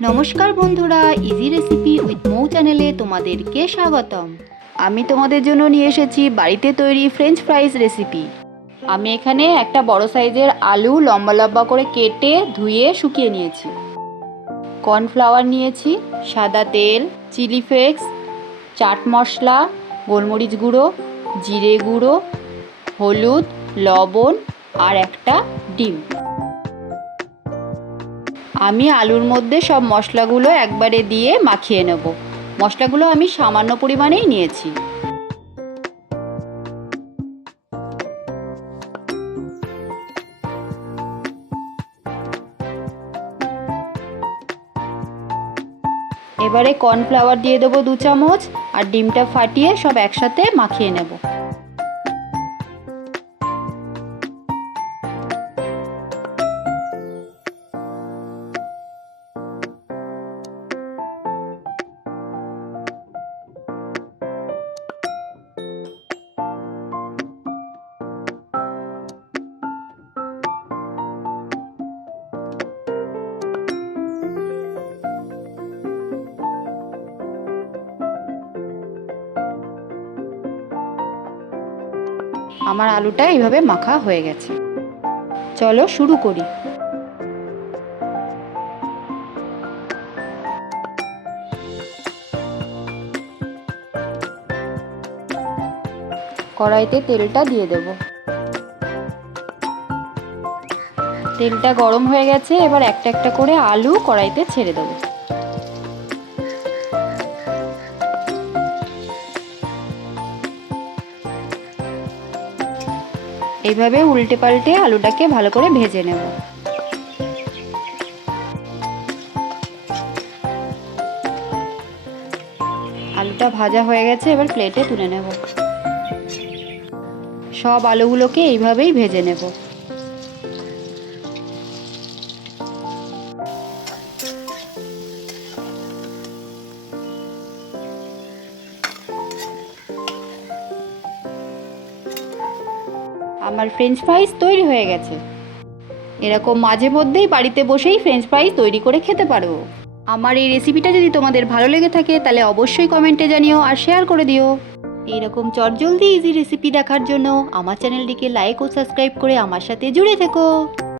নমস্কার বন্ধুরা, easy recipe with মৌ চ্যানেলে তোমাদেরকে স্বাগতম। আমি তোমাদের জন্য নিয়ে এসেছি বাড়িতে তৈরি ফ্রেঞ্চ ফ্রাইজ রেসিপি। আমি এখানে একটা বড় সাইজের আলু লম্বা লম্বা করে কেটে ধুয়ে শুকিয়ে নিয়েছি। কর্নফ্লাওয়ার নিয়েছি, সাদা তেল, চিলি ফ্লেক্স, চাট মশলা, গোলমরিচ গুঁড়ো, জিরে গুঁড়ো, হলুদ, লবণ আর একটা ডিম। আমি আলুর মধ্যে সব মশলাগুলো একবারে দিয়ে মাখিয়ে নেব। মশলাগুলো আমি সামান্য পরিমাণেই নিয়েছি। এবারে কর্নফ্লাওয়ার দিয়ে দেবো 2 চামচ আর ডিমটা ফাটিয়ে সব একসাথে মাখিয়ে নেব। আমার আলুটা এইভাবে মাখা হয়ে গেছে। চলো শুরু করি। কড়াইতে তেলটা দিয়ে দেব। তেলটা গরম হয়ে গেছে, এবার একটা একটা করে আলু কড়াইতে ছেড়ে দেবো। এইভাবে উল্টে পাল্টে আলুটাকে ভালো করে ভেজে নেব। আলুটা ভাজা হয়ে গেছে, এবার প্লেটে তুলে নেব। সব আলুগুলোকে এইভাবেই ভেজে নেব। আমার ফ্রেঞ্চ ফ্রাইজ তৈরি হয়ে গেছে। এরকম মাঝে মধ্যেই বাড়িতে বসেই ফ্রেঞ্চ ফ্রাইজ তৈরি করে খেতে পারো। আমার এই রেসিপিটা যদি তোমাদের ভালো লেগে থাকে তাহলে অবশ্যই কমেন্টে জানিও আর শেয়ার করে দিও। এইরকম চটজলদি ইজি রেসিপি দেখার জন্য আমার চ্যানেলটিকে লাইক ও সাবস্ক্রাইব করে আমার সাথে জুড়ে থেকো।